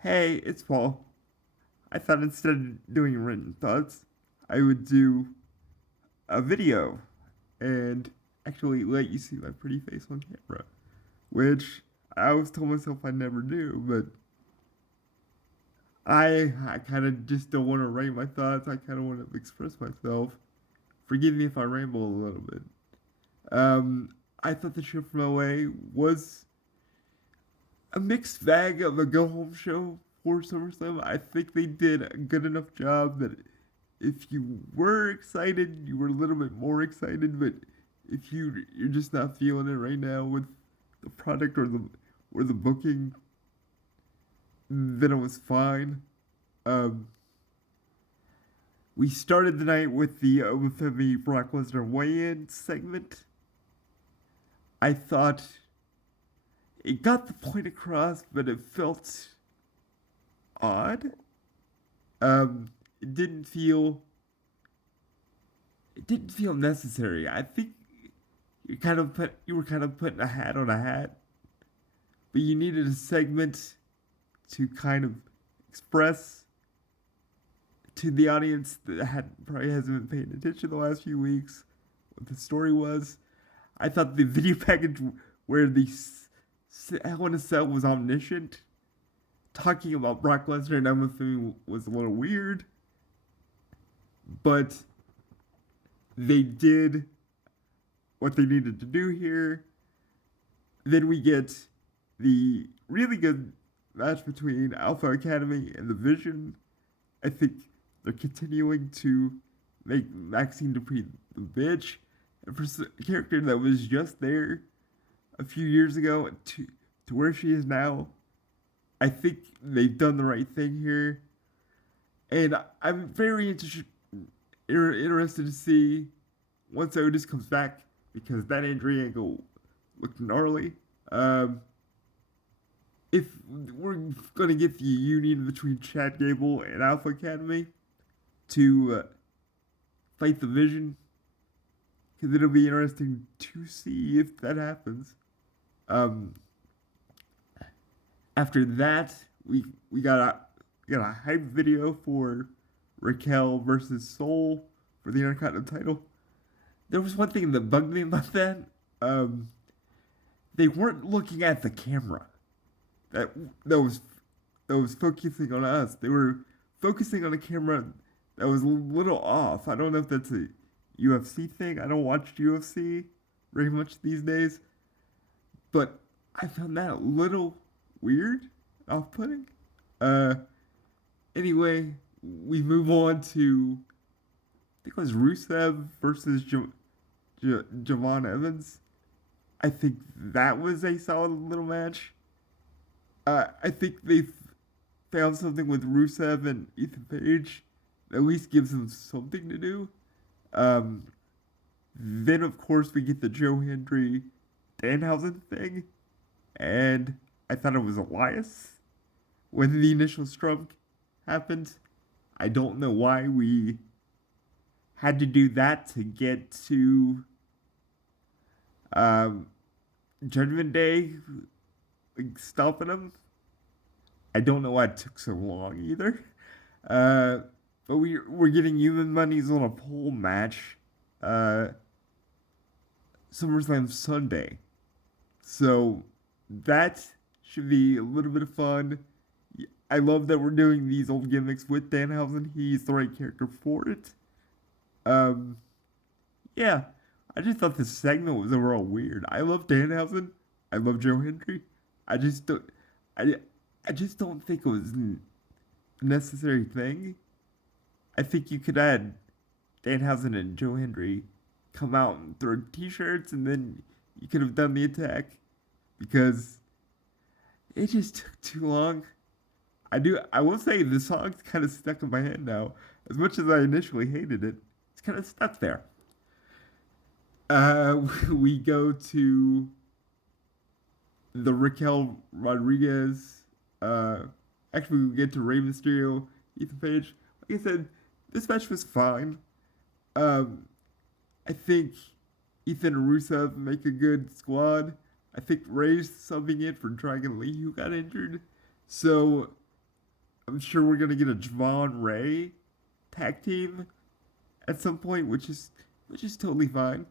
Hey, it's Paul. I thought instead of doing written thoughts, I would do a video and actually let you see my pretty face on camera, which I always told myself I'd never do, but I kind of just don't want to write my thoughts. I kind of want to express myself. Forgive me if I ramble a little bit. Um, I thought the show from LA was a mixed bag of a go home show for SummerSlam. I think they did a good enough job that if you were excited, you were a little bit more excited. But if you're just not feeling it right now with the product or the booking, then it was fine. Um, we started the night with the Brock Lesnar weigh-in segment. I thought it got the point across, but it felt odd. It didn't feel necessary. I think you were kind of putting a hat on a hat, but you needed a segment to kind of express to the audience that probably hasn't been paying attention the last few weeks what the story was. I thought the video package where the Hell in a Cell was omniscient, talking about Brock Lesnar and everything was a little weird, but they did what they needed to do here. Then we get the really good match between Alpha Academy and the Vision. I think they're continuing to make Maxine Dupree the bitch. And for a character that was just there a few years ago to where she is now, I think they've done the right thing here. And I'm very interested to see once Otis comes back because that injury angle looked gnarly. Um, if we're gonna get the union between Chad Gable and Alpha Academy to fight the Vision, because it'll be interesting to see if that happens. Um, After that, we got a hype video for Raquel versus Soul for the Intercontinental title. There was one thing that bugged me about that. Um, they weren't looking at the camera. That that was that was focusing on us. They were focusing on a camera that was a little off. I don't know if that's a UFC thing. I don't watch UFC very much these days, but I found that a little weird, off-putting. Uh, anyway, we move on to I think it was Rusev versus Javon Evans. I think that was a solid little match. I think they found something with Rusev and Ethan Page that at least gives them something to do. Um, then, of course, we get the Joe Hendry Danhausen thing, and I thought it was Elias when the initial stroke happened. I don't know why we had to do that to get to um, Judgment Day, like stopping him. I don't know why it took so long either. Uh, but we're getting human monies on a pole match. Uh, SummerSlam Sunday. So that should be a little bit of fun. I love that we're doing these old gimmicks with Danhausen. He's the right character for it. Um, yeah, I just thought this segment was overall weird. I love Danhausen. I love Joe Hendry. I just don't. I, I just don't think it was a necessary thing. I think you could add Danhausen and Joe Hendry come out and throw T-shirts, and then you could have done the attack because it just took too long. I will say the song's kind of stuck in my head now. As much as I initially hated it, it's kind of stuck there. We go to the Raquel Rodriguez. Uh, Actually, we get to Rey Mysterio, Ethan Page. Like I said, this match was fine. Um, I think Ethan and Rusev make a good squad. I think Ray's subbing it for Dragon Lee, who got injured. So I'm sure we're gonna get a Javon Ray tag team at some point, which is totally fine.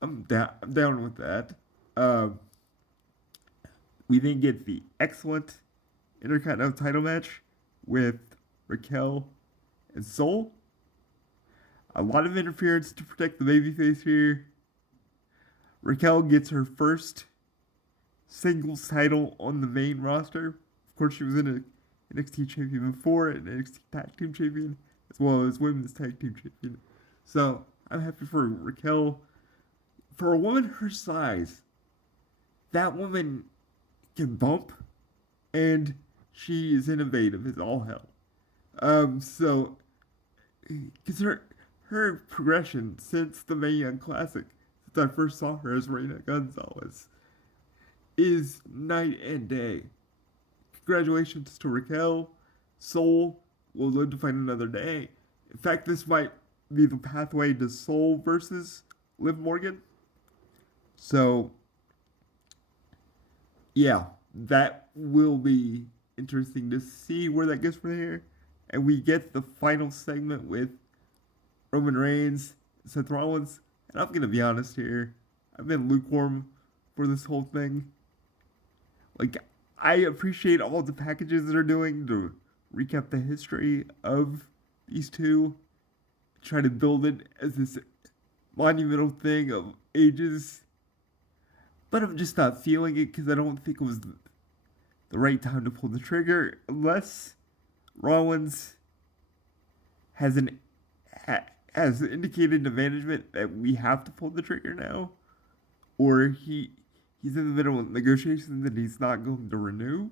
I'm down with that. Um, we then get the excellent Intercontinental title match with Raquel and Soul. A lot of interference to protect the babyface here. Raquel gets her first singles title on the main roster. Of course, she was in a NXT champion before and NXT tag team champion, as well as women's tag team champion. So I'm happy for Raquel. For a woman her size, that woman can bump, and she is innovative as all hell. So because her progression since the Mae Young Classic, since I first saw her as Reina Gonzalez, is night and day. Congratulations to Raquel. Soul will live to fight another day. In fact, this might be the pathway to Soul versus Liv Morgan. So, yeah, that will be interesting to see where that goes from here. And we get the final segment with Roman Reigns, Seth Rollins. And I'm going to be honest here, I've been lukewarm for this whole thing. Like, I appreciate all the packages that are doing to recap the history of these two, try to build it as this monumental thing of ages. But I'm just not feeling it because I don't think it was the right time to pull the trigger unless Rollins has has indicated to management that we have to pull the trigger now, or he's in the middle of negotiations and he's not going to renew,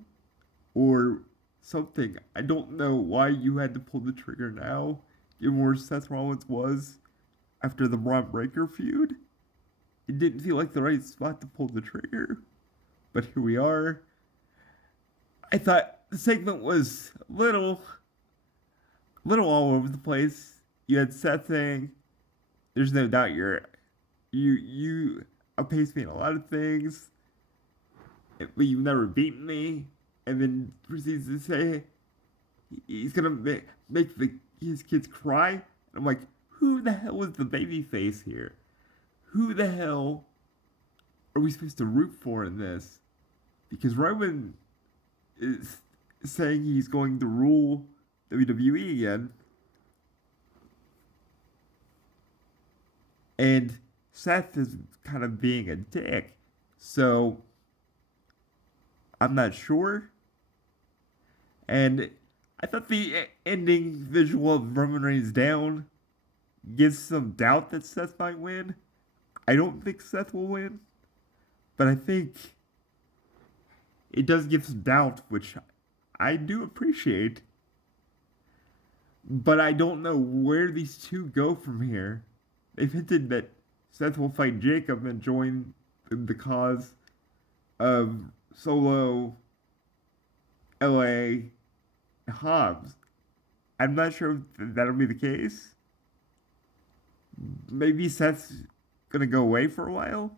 or something. I don't know why you had to pull the trigger now, given where Seth Rollins was after the Braun Breaker feud. It didn't feel like the right spot to pull the trigger, but here we are. I thought the segment was a little all over the place. You had Seth saying, "There's no doubt you outpaced me in a lot of things, but you've never beaten me," and then proceeds to say he's gonna make his kids cry. And I'm like, who the hell is the baby face here? Who the hell are we supposed to root for in this? Because Roman is saying he's going to rule WWE again, and Seth is kind of being a dick. So I'm not sure. And I thought the ending visual of Roman Reigns down gives some doubt that Seth might win. I don't think Seth will win, but I think it does give some doubt, which I do appreciate. But I don't know where these two go from here. They've hinted that Seth will fight Jacob and join the cause of Solo, LA, and Hobbs. I'm not sure if that'll be the case. Maybe Seth's gonna go away for a while,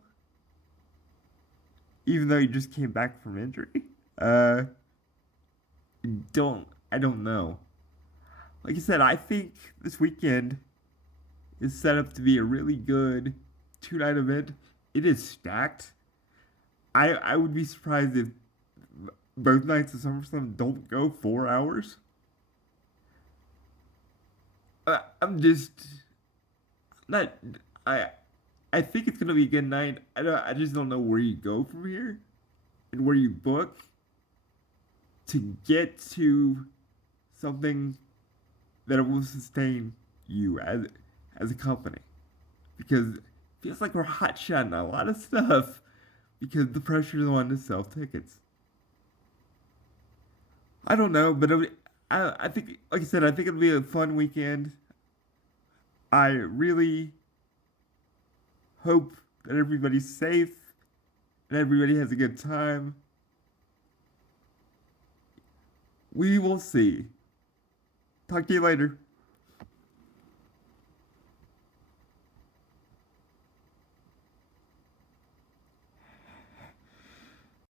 even though he just came back from injury. I don't know. Like I said, I think this weekend is set up to be a really good 2-night event. It is stacked. I would be surprised if both nights of SummerSlam don't go 4 hours. I'm just not. I think it's gonna be a good night. I just don't know where you go from here, and where you book to get to something that will sustain you as a company, because it feels like we're hot shotting a lot of stuff because the pressure is on to sell tickets. I don't know, but I think, like I said, I think it'll be a fun weekend. I really hope that everybody's safe and everybody has a good time. We will see. Talk to you later.